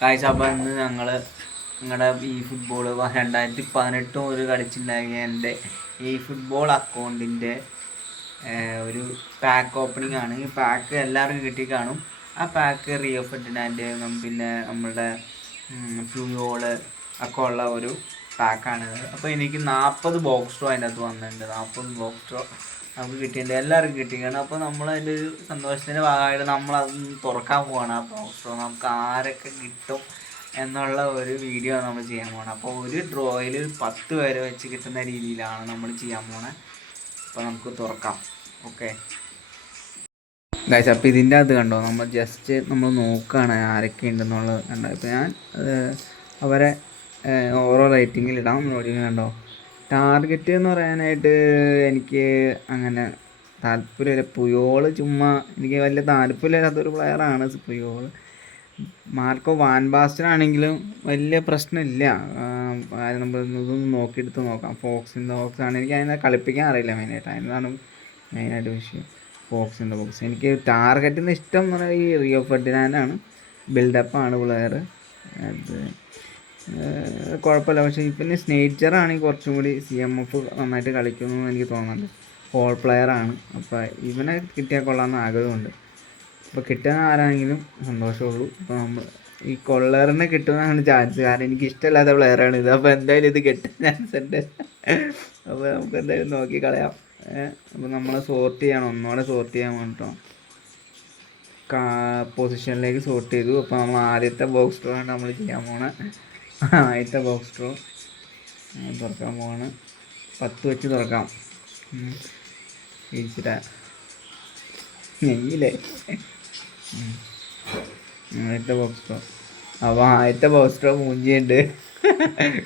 കാഴ്ച. അപ്പം ഇന്ന് നിങ്ങളുടെ ഈ ഫുട്ബോൾ 2018 മുതൽ കളിച്ചിട്ടുണ്ടായിരുന്ന എൻ്റെ ഈ ഫുട്ബോൾ അക്കൗണ്ടിൻ്റെ ഒരു പാക്ക് ഓപ്പണിംഗ് ആണ്. ഈ പാക്ക് എല്ലാവർക്കും കിട്ടി കാണും. ആ പാക്ക് റിയോ ഫെർഡിനാൻഡ് പിന്നെ നമ്മളുടെ ഫ്യൂയോള് ഒക്കെ ഉള്ള ഒരു പാക്കാണിത്. അപ്പോൾ എനിക്ക് 40 ബോക്സ് ഡ്രോ അതിൻ്റെ അകത്ത് വന്നിട്ടുണ്ട്. 40 ബോക്സ് ഡ്രോ നമുക്ക് കിട്ടിയിട്ടുണ്ട്, എല്ലാവർക്കും കിട്ടിയാണ്. അപ്പോൾ നമ്മളതിൻ്റെ ഒരു സന്തോഷത്തിൻ്റെ ഭാഗമായിട്ട് നമ്മളത് തുറക്കാൻ പോവാണ്. ആ ബോക്സ് ഡ്രോ നമുക്ക് ആരൊക്കെ കിട്ടും എന്നുള്ള ഒരു വീഡിയോ നമ്മൾ ചെയ്യാൻ പോകണം. അപ്പോൾ ഒരു ഡ്രോയിൽ 10 പേരെ വെച്ച് കിട്ടുന്ന രീതിയിലാണ് നമ്മൾ ചെയ്യാൻ പോണത്. അപ്പോൾ നമുക്ക് തുറക്കാം. ഓക്കെ ഗൈസ്, അപ്പോൾ ഇതിൻ്റെ അകത്ത് കണ്ടോ, നമ്മൾ ജസ്റ്റ് നമ്മൾ നോക്കുകയാണ് ആരൊക്കെ ഉണ്ടെന്നുള്ളത് കണ്ടോ. ഇപ്പോൾ ഞാൻ അവരെ ഓരോ റേറ്റിങ്ങിലിടാം. നോക്കി കണ്ടോ, ടാർഗറ്റ് എന്ന് പറയാനായിട്ട് എനിക്ക് അങ്ങനെ താല്പര്യമില്ല. പുയോൾ ചുമ്മാ എനിക്ക് വലിയ താല്പര്യമില്ലാത്തൊരു പ്ലെയറാണ് പുയോൾ. മാർക്കോ വാൻ ബാസ്റ്റനാണെങ്കിലും വലിയ പ്രശ്നമില്ല. നമ്മൾ ഇതൊന്ന് നോക്കിയെടുത്ത് നോക്കാം. ഫോക്സിൻ്റെ ബോക്സാണ് എനിക്ക് അതിനെ കളിപ്പിക്കാൻ അറിയില്ല മെയിനായിട്ട്. അതിനാണ് മെയിനായിട്ട് വിഷയം. ഫോക്സിൻ്റെ ബോക്സ് എനിക്ക് ടാർഗറ്റിന് ഇഷ്ടം എന്ന് പറയുന്നത് ഈ റിയോ ഫെർഡിനാൻഡാണ്. ബിൽഡപ്പാണ് പ്ലെയർ, അത് കുഴപ്പമില്ല. പക്ഷേ പിന്നെ സ്നേച്ചറാണെങ്കിൽ കുറച്ചും കൂടി CMF നന്നായിട്ട് കളിക്കുമെന്ന് എനിക്ക് തോന്നുന്നുണ്ട്. ഹോൾ പ്ലെയറാണ്. അപ്പോൾ ഇവനെ കിട്ടിയാൽ കൊള്ളാമെന്ന് ആഗ്രഹമുണ്ട്. അപ്പോൾ കിട്ടുന്ന ആരാണെങ്കിലും സന്തോഷമുള്ളൂ. അപ്പോൾ നമ്മൾ ഈ കൊള്ളറിനെ കിട്ടുന്നതാണ് ചാൻസ്, കാരണം എനിക്ക് ഇഷ്ടമില്ലാത്ത പ്ലെയറാണ് ഇത്. അപ്പോൾ എന്തായാലും ഇത് കിട്ടാൻ ചാൻസ് ഉണ്ട്. അപ്പോൾ നമുക്ക് എന്തായാലും നോക്കി കളയാം. അപ്പോൾ നമ്മൾ സോർട്ട് ചെയ്യണം, ഒന്നുകൂടെ സോർട്ട് ചെയ്യാൻ വേണ്ടിട്ടോ പൊസിഷനിലേക്ക് സോർട്ട് ചെയ്തു. അപ്പോൾ നമ്മൾ ആദ്യത്തെ ബോക്സ് ഡ്രോ ആണ് നമ്മൾ ചെയ്യാൻ പോണത്. ആദ്യത്തെ ബോക്സ് ഡ്രോ തുറക്കാൻ പോവാണ്. 10 വെച്ച് തുറക്കാം. ഇരിച്ചിട്ടാ നെയ്യില്ലേ. ആദ്യത്തെ ബോക്സ് ഡ്രോ. അപ്പോൾ ആദ്യത്തെ ബോക്സ് ഡ്രോ മൂഞ്ചിയുണ്ട്.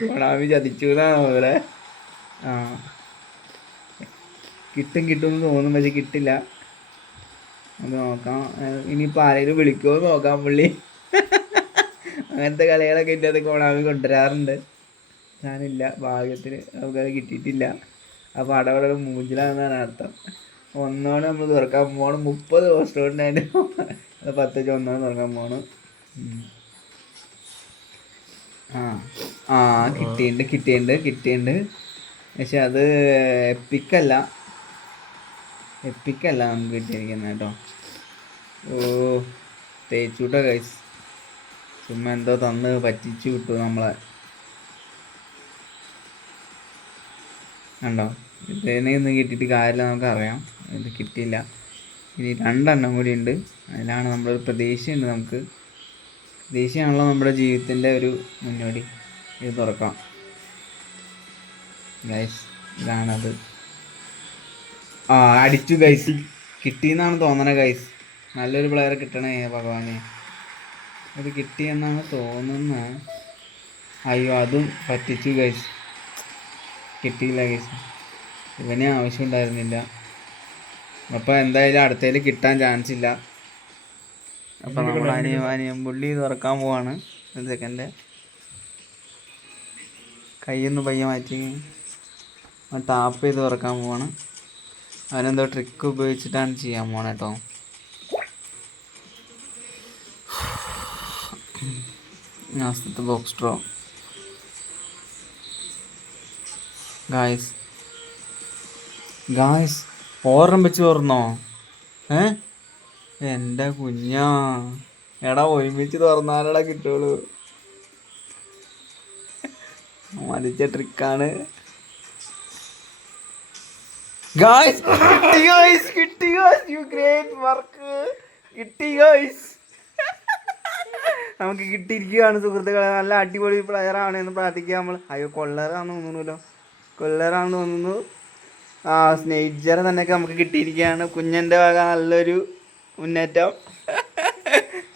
കൊണാമി ചതിച്ചൂന്നാണ് ഇവിടെ. കിട്ടുമെന്ന് തോന്നും, പക്ഷെ കിട്ടില്ല. നമുക്ക് നോക്കാം. ഇനിയിപ്പോൾ ആരെങ്കിലും വിളിക്കുമോ നോക്കാം. പുള്ളി അങ്ങനത്തെ കളികളൊക്കെ എൻ്റെ അത് കൊണാമി കൊണ്ടുവരാറുണ്ട്. ഞാനില്ല, ഭാഗ്യത്തിന് നമുക്കത് കിട്ടിയിട്ടില്ല. അപ്പോൾ അവിടെ മൂഞ്ചിലാണെന്നാണ് അർത്ഥം. ഒന്നോടെ നമ്മൾ തുറക്കാൻ പോകണം. 30 പോസ്റ്റ് ഉണ്ടായിരുന്നു. അത് 10 വെച്ച് ഒന്നോടെ തുറക്കാൻ പോകണം. കിട്ടിയിട്ടുണ്ട്. പക്ഷെ അത് എപ്പിക്കല്ല നമുക്ക് കിട്ടിയിരിക്കുന്നത് കേട്ടോ. തേച്ചൂട്ടോ ഗൈസ്, ചുമ്മാ എന്തോ തന്ന് പറ്റിച്ചു വിട്ടു നമ്മളെ. കണ്ടോ, ഇതിനൊന്നും കിട്ടിയിട്ട് കാര്യമില്ല, നമുക്കറിയാം. ഇത് കിട്ടിയില്ല. ഇനി 2 എണ്ണം കൂടി ഉണ്ട്. അതിലാണ് നമ്മളൊരു പ്രതീക്ഷയുണ്ട്. നമുക്ക് പ്രതീക്ഷയാണല്ലോ നമ്മുടെ ജീവിതത്തിൻ്റെ ഒരു മുന്നോടി. ഇത് തുറക്കാം ഗൈസ്. ഇതാണത്. അടിച്ചു ഗൈസ്, കിട്ടിയെന്നാണ് തോന്നണത് ഗൈസ്. നല്ലൊരു പ്ലെയർ കിട്ടണേ ഭഗവാനെ. അത് കിട്ടിയെന്നാണ് തോന്നുന്നത്. അയ്യോ, അതും പറ്റിച്ചു ഗൈസ്, കിട്ടിയില്ല ഗൈസ്. ഇവനെ ആവശ്യമുണ്ടായിരുന്നില്ല. അപ്പോൾ എന്തായാലും അടുത്തതിൽ കിട്ടാൻ ചാൻസ് ഇല്ല. അപ്പോൾ നമ്മൾ അനിയം പുള്ളി തുറക്കാൻ പോവാണ്. ഒരു സെക്കൻഡ്, കയ്യൊന്ന് പയ്യെ മാറ്റി ടാപ്പ് ചെയ്ത് തുറക്കാൻ പോവാണ്. അവനെന്തോ ട്രിക്ക് ഉപയോഗിച്ചിട്ടാണ് ചെയ്യാൻ പോണേ കേട്ടോ. ലാസ്റ്റത്തെ ബോക്സ് ഡ്രോ ഗായ്സ് ഓർമ്മ വെച്ച് തുറന്നോ? എൻ്റെ കുഞ്ഞാ, എടാ ഒരുമിച്ച് തുറന്നാലടാ കിട്ടുള്ളൂ. മതിച്ച ട്രിക്കാണ് ഗായ്സ്. കിട്ടി ഗായ്സ്, യു ഗ്രേറ്റ് വർക്ക്. കിട്ടി ഗായ്സ്, നമുക്ക് കിട്ടിയിരിക്കുകയാണ് സുഹൃത്തുക്കളെ. നല്ല അടിപൊളി പ്ലെയറാണ് എന്ന് പ്രാർത്ഥിക്കുക നമ്മൾ. അയ്യോ, കൊള്ളറാണെന്ന് തോന്നുന്നു. സ്നേഹിച്ചറെ തന്നെയൊക്കെ നമുക്ക് കിട്ടിയിരിക്കുകയാണ്. കുഞ്ഞൻ്റെ വക നല്ലൊരു മുന്നേറ്റം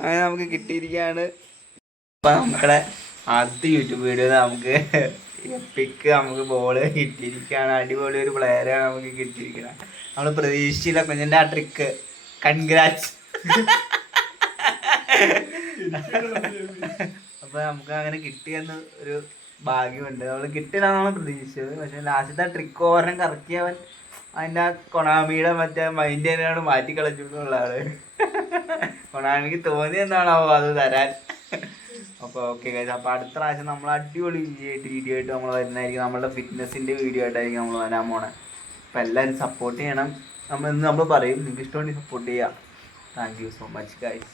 അങ്ങനെ നമുക്ക് കിട്ടിയിരിക്കുകയാണ്. അപ്പം നമ്മുടെ അടുത്ത യൂട്യൂബ് വീഡിയോ നമുക്ക് എപ്പിക്ക് നമുക്ക് ബോള് കിട്ടിയിരിക്കുകയാണ്. അടിപൊളി ഒരു പ്ലെയറാണ് നമുക്ക് കിട്ടിയിരിക്കുന്നത്. നമ്മൾ പ്രതീക്ഷിച്ചില്ല കുഞ്ഞൻ്റെ ആ ട്രിക്ക്. കൺഗ്രാറ്റ്സ്. അപ്പോൾ നമുക്ക് അങ്ങനെ കിട്ടിയെന്ന് ഒരു ഭാഗ്യമുണ്ട്. നമ്മൾ കിട്ടില്ലാന്നാണ് പ്രതീക്ഷിച്ചത്. പക്ഷെ ലാസ്റ്റത്തെ ട്രിക്ക് ഓവറിനെ കറക്കിയവൻ അതിൻ്റെ ആ കൊണാമിയുടെ മറ്റേ മൈൻഡ് തന്നെയാണ് മാറ്റി കളഞ്ഞു എന്നുള്ള ആള്. കൊണാമിക്ക് തോന്നിയെന്താണാവോ അത് തരാൻ. അപ്പോൾ ഓക്കെ ഗൈസ്, അപ്പോൾ അടുത്ത പ്രാവശ്യം നമ്മൾ അടിപൊളി വീഡിയോ ആയിട്ട് നമ്മൾ വരുന്നതായിരിക്കും. നമ്മളുടെ ഫിറ്റ്നസിൻ്റെ വീഡിയോ ആയിട്ടായിരിക്കും നമ്മൾ വരാൻ പോണേ. അപ്പോൾ എല്ലാവരും സപ്പോർട്ട് ചെയ്യണം. നമ്മൾ പറയും നിങ്ങൾക്ക് ഇഷ്ടമുണ്ടെങ്കിൽ സപ്പോർട്ട് ചെയ്യുക. Thank you so much guys.